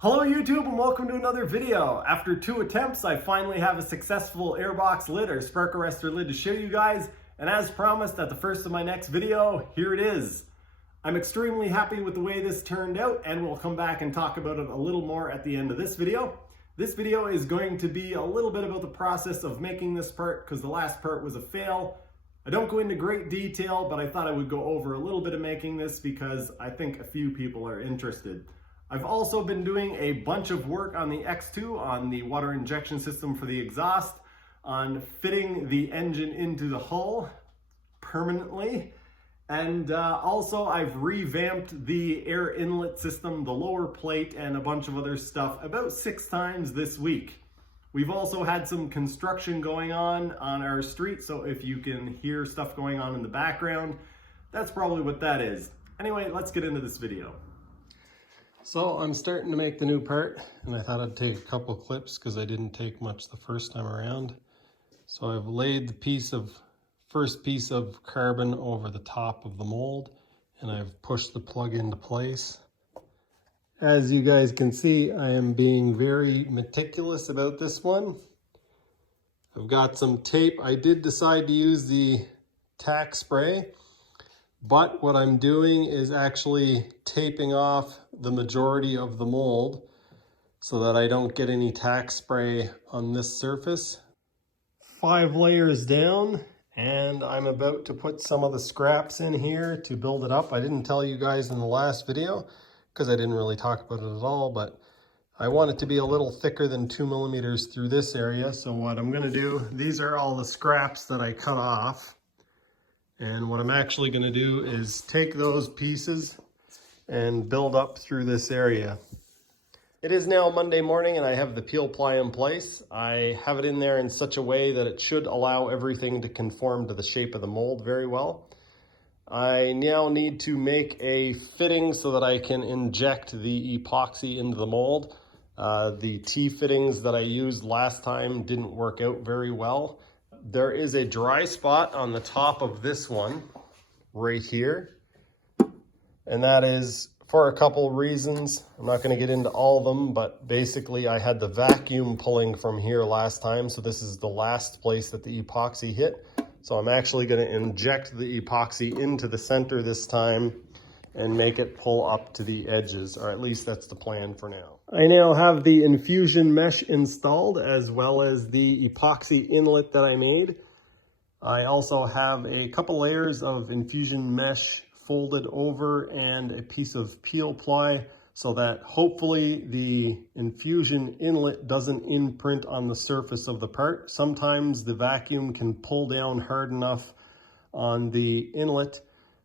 Hello YouTube and welcome to another video. After 2 attempts, I finally have a successful airbox lid or spark arrestor lid to show you guys. And as promised at the first of my next video, here it is. I'm extremely happy with the way this turned out, and we'll come back and talk about it a little more at the end of this video. This video is going to be a little bit about the process of making this part because the last part was a fail. I don't go into great detail, but I thought I would go over a little bit of making this because I think a few people are interested. I've also been doing a bunch of work on the X2, on the water injection system for the exhaust, on fitting the engine into the hull permanently. And also I've revamped the air inlet system, the lower plate, and a bunch of other stuff about 6 times this week. We've also had some construction going on our street, so if you can hear stuff going on in the background, that's probably what that is. Anyway, let's get into this video. So I'm starting to make the new part, and I thought I'd take a couple clips because I didn't take much the first time around. So I've laid the first piece of carbon over the top of the mold, and I've pushed the plug into place. As you guys can see, I am being very meticulous about this one. I've got some tape. I did decide to use the tack spray, but what I'm doing is actually taping off the majority of the mold so that I don't get any tack spray on this surface. 5 layers down, and I'm about to put some of the scraps in here to build it up. I didn't tell you guys in the last video because I didn't really talk about it at all, but I want it to be a little thicker than 2 millimeters through this area. So what I'm gonna do, these are all the scraps that I cut off. And what I'm actually going to do is take those pieces and build up through this area. It is now Monday morning and I have the peel ply in place. I have it in there in such a way that it should allow everything to conform to the shape of the mold very well. I now need to make a fitting so that I can inject the epoxy into the mold. The T-fittings that I used last time didn't work out very well. There is a dry spot on the top of this one right here, and that is for a couple reasons. I'm not going to get into all of them, but basically I had the vacuum pulling from here last time, so this is the last place that the epoxy hit. So I'm actually going to inject the epoxy into the center this time and make it pull up to the edges, or at least that's the plan for now. I now have the infusion mesh installed as well as the epoxy inlet that I made. I also have a couple layers of infusion mesh folded over and a piece of peel ply so that hopefully the infusion inlet doesn't imprint on the surface of the part. Sometimes the vacuum can pull down hard enough on the inlet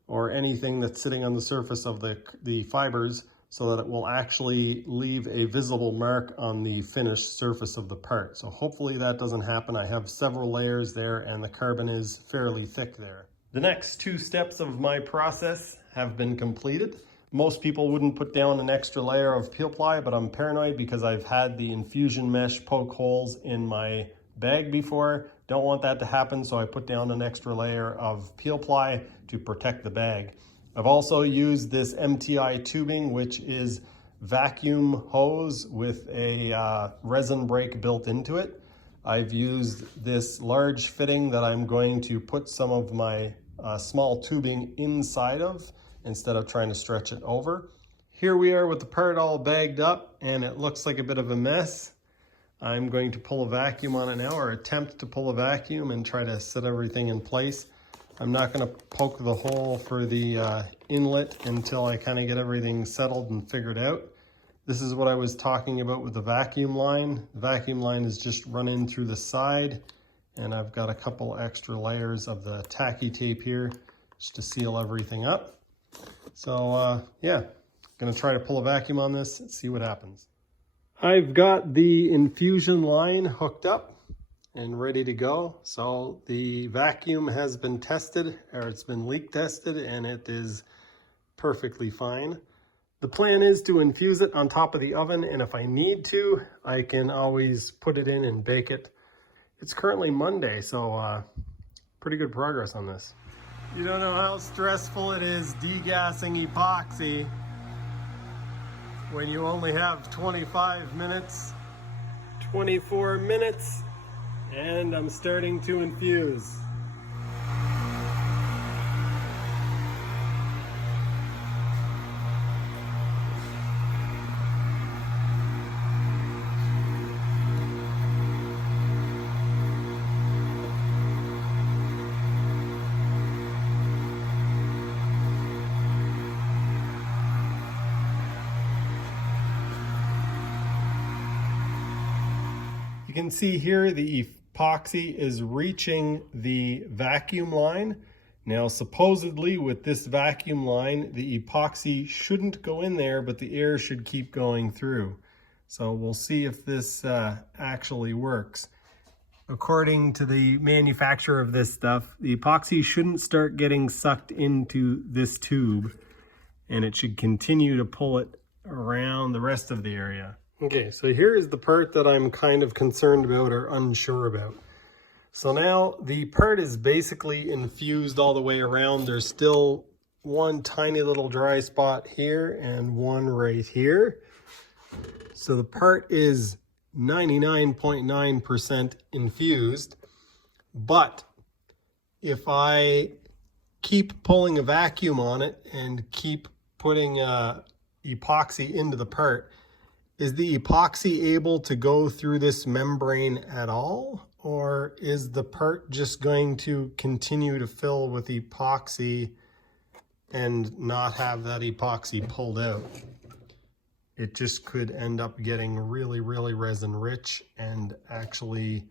or anything that's sitting on the surface of the fibers so that it will actually leave a visible mark on the finished surface of the part. So hopefully that doesn't happen. I have several layers there and the carbon is fairly thick there. The next 2 steps of my process have been completed. Most people wouldn't put down an extra layer of peel ply, but I'm paranoid because I've had the infusion mesh poke holes in my bag before. Don't want that to happen, so I put down an extra layer of peel ply to protect the bag. I've also used this MTI tubing, which is vacuum hose with a resin brake built into it. I've used this large fitting that I'm going to put some of my small tubing inside of instead of trying to stretch it over. Here we are with the part all bagged up, and it looks like a bit of a mess. I'm going to pull a vacuum on it now, or attempt to pull a vacuum and try to set everything in place. I'm not going to poke the hole for the inlet until I kind of get everything settled and figured out. This is what I was talking about with the vacuum line. The vacuum line is just run in through the side, and I've got a couple extra layers of the tacky tape here just to seal everything up. So yeah, going to try to pull a vacuum on this and see what happens. I've got the infusion line hooked up and ready to go. So the vacuum has been tested, or it's been leak tested, and it is perfectly fine. The plan is to infuse it on top of the oven, and if I need to, I can always put it in and bake it. It's currently Monday, so pretty good progress on this. You don't know how stressful it is degassing epoxy. when you only have 25 minutes, 24 minutes, and I'm starting to infuse. You can see here the epoxy is reaching the vacuum line. Now supposedly with this vacuum line, the epoxy shouldn't go in there, but the air should keep going through. So we'll see if this actually works. According to the manufacturer of this stuff, the epoxy shouldn't start getting sucked into this tube, and it should continue to pull it around the rest of the area. Okay, so here is the part that I'm kind of concerned about or unsure about. So now the part is basically infused all the way around. There's still one tiny little dry spot here and one right here. So the part is 99.9% infused, but if I keep pulling a vacuum on it and keep putting epoxy into the part, is the epoxy able to go through this membrane at all? Or is the part just going to continue to fill with epoxy and not have that epoxy pulled out? It just could end up getting really, really resin rich, and actually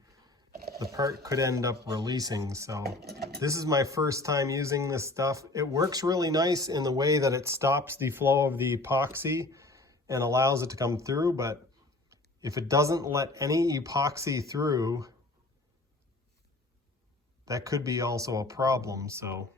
the part could end up releasing. So this is my first time using this stuff. It works really nice in the way that it stops the flow of the epoxy and allows it to come through, but if it doesn't let any epoxy through, that could be also a problem. So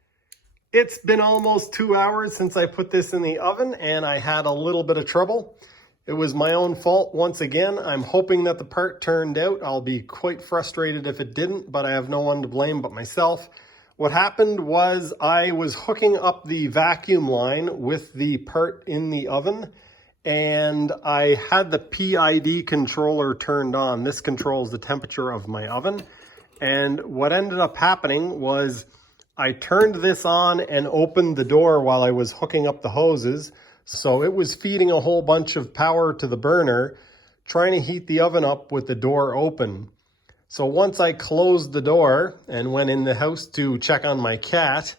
it's been almost 2 hours since I put this in the oven, and I had a little bit of trouble. It was my own fault once again. I'm hoping that the part turned out. I'll be quite frustrated if it didn't, but I have no one to blame but myself. What happened was I was hooking up the vacuum line with the part in the oven, and I had the PID controller turned on. This controls the temperature of my oven. And what ended up happening was I turned this on and opened the door while I was hooking up the hoses. So it was feeding a whole bunch of power to the burner, trying to heat the oven up with the door open. So once I closed the door and went in the house to check on my cat,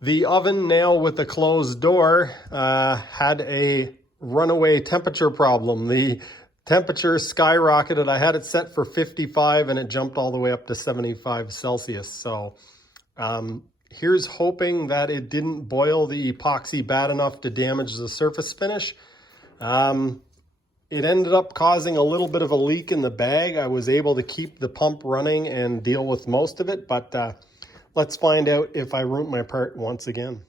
the oven now with the closed door had a runaway temperature problem. The temperature skyrocketed. I had it set for 55 and it jumped all the way up to 75 Celsius. So here's hoping that it didn't boil the epoxy bad enough to damage the surface finish. It ended up causing a little bit of a leak in the bag. I was able to keep the pump running and deal with most of it, but let's find out if I ruined my part once again.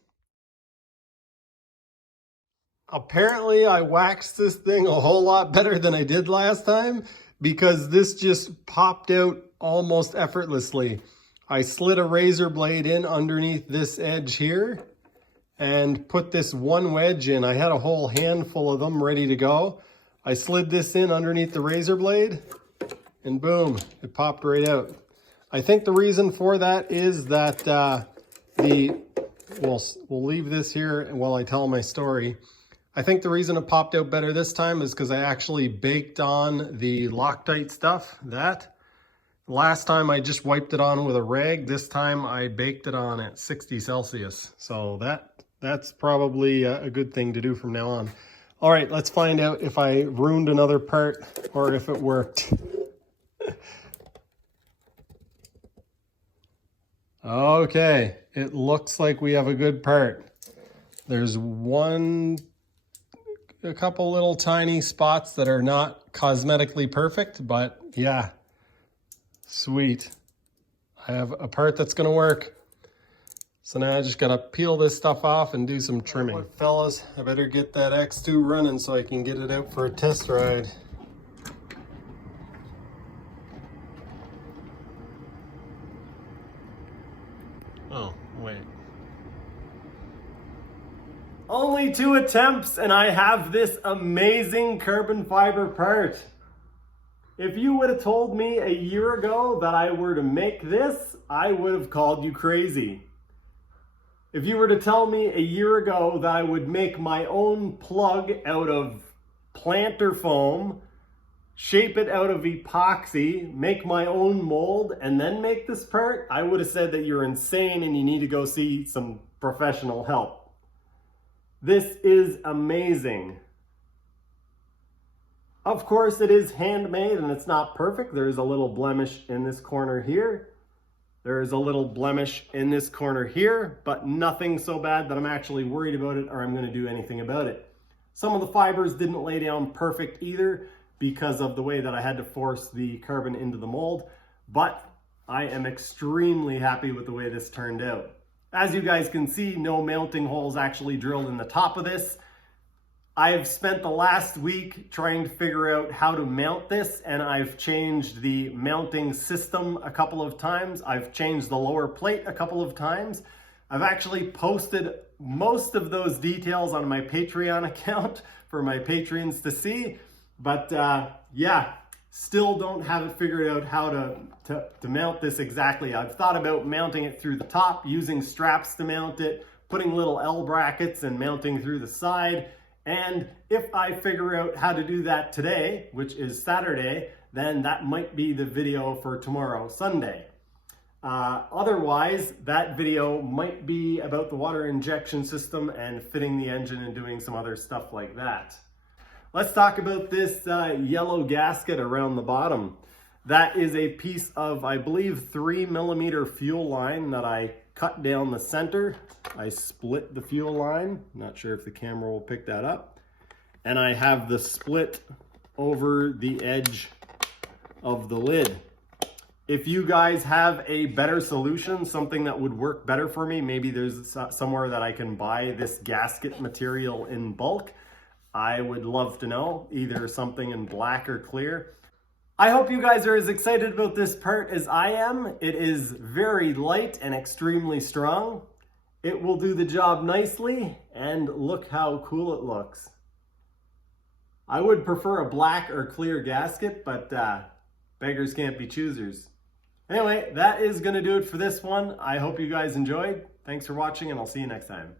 Apparently I waxed this thing a whole lot better than I did last time, because this just popped out almost effortlessly. I slid a razor blade in underneath this edge here and put this one wedge in. I had a whole handful of them ready to go. I slid this in underneath the razor blade and boom, it popped right out. I think the reason for that is that we'll leave this here while I tell my story. I think the reason it popped out better this time is because I actually baked on the Loctite stuff. That last time I just wiped it on with a rag. This time I baked it on at 60 Celsius. So that's probably a good thing to do from now on. All right, let's find out if I ruined another part or if it worked. Okay, it looks like we have a good part. There's a couple little tiny spots that are not cosmetically perfect, but yeah, sweet. I have a part that's gonna work. So now I just gotta peel this stuff off and do some trimming. Right, fellas, I better get that X2 running so I can get it out for a test ride. Oh, wait. Only 2 attempts and I have this amazing carbon fiber part. If you would have told me a year ago that I were to make this, I would have called you crazy. If you were to tell me a year ago that I would make my own plug out of planter foam, shape it out of epoxy, make my own mold, and then make this part, I would have said that you're insane and you need to go see some professional help. This is amazing. Of course, it is handmade and it's not perfect. There's a little blemish in this corner here. There's a little blemish in this corner here, but nothing so bad that I'm actually worried about it or I'm going to do anything about it. Some of the fibers didn't lay down perfect either because of the way that I had to force the carbon into the mold, but I am extremely happy with the way this turned out. As you guys can see, no mounting holes actually drilled in the top of this. I have spent the last week trying to figure out how to mount this, and I've changed the mounting system a couple of times. I've changed the lower plate a couple of times. I've actually posted most of those details on my Patreon account for my patrons to see, but yeah, still don't have it figured out how to mount this exactly. I've thought about mounting it through the top, using straps to mount it, putting little L brackets and mounting through the side. And if I figure out how to do that today, which is Saturday, then that might be the video for tomorrow, Sunday. Otherwise, that video might be about the water injection system and fitting the engine and doing some other stuff like that. Let's talk about this yellow gasket around the bottom. That is a piece of, I believe, 3mm fuel line that I cut down the center. I split the fuel line. Not sure if the camera will pick that up. And I have the split over the edge of the lid. If you guys have a better solution, something that would work better for me, maybe there's somewhere that I can buy this gasket material in bulk, I would love to know, either something in black or clear. I hope you guys are as excited about this part as I am. It is very light and extremely strong. It will do the job nicely, and look how cool it looks. I would prefer a black or clear gasket, but beggars can't be choosers. Anyway, that is going to do it for this one. I hope you guys enjoyed. Thanks for watching, and I'll see you next time.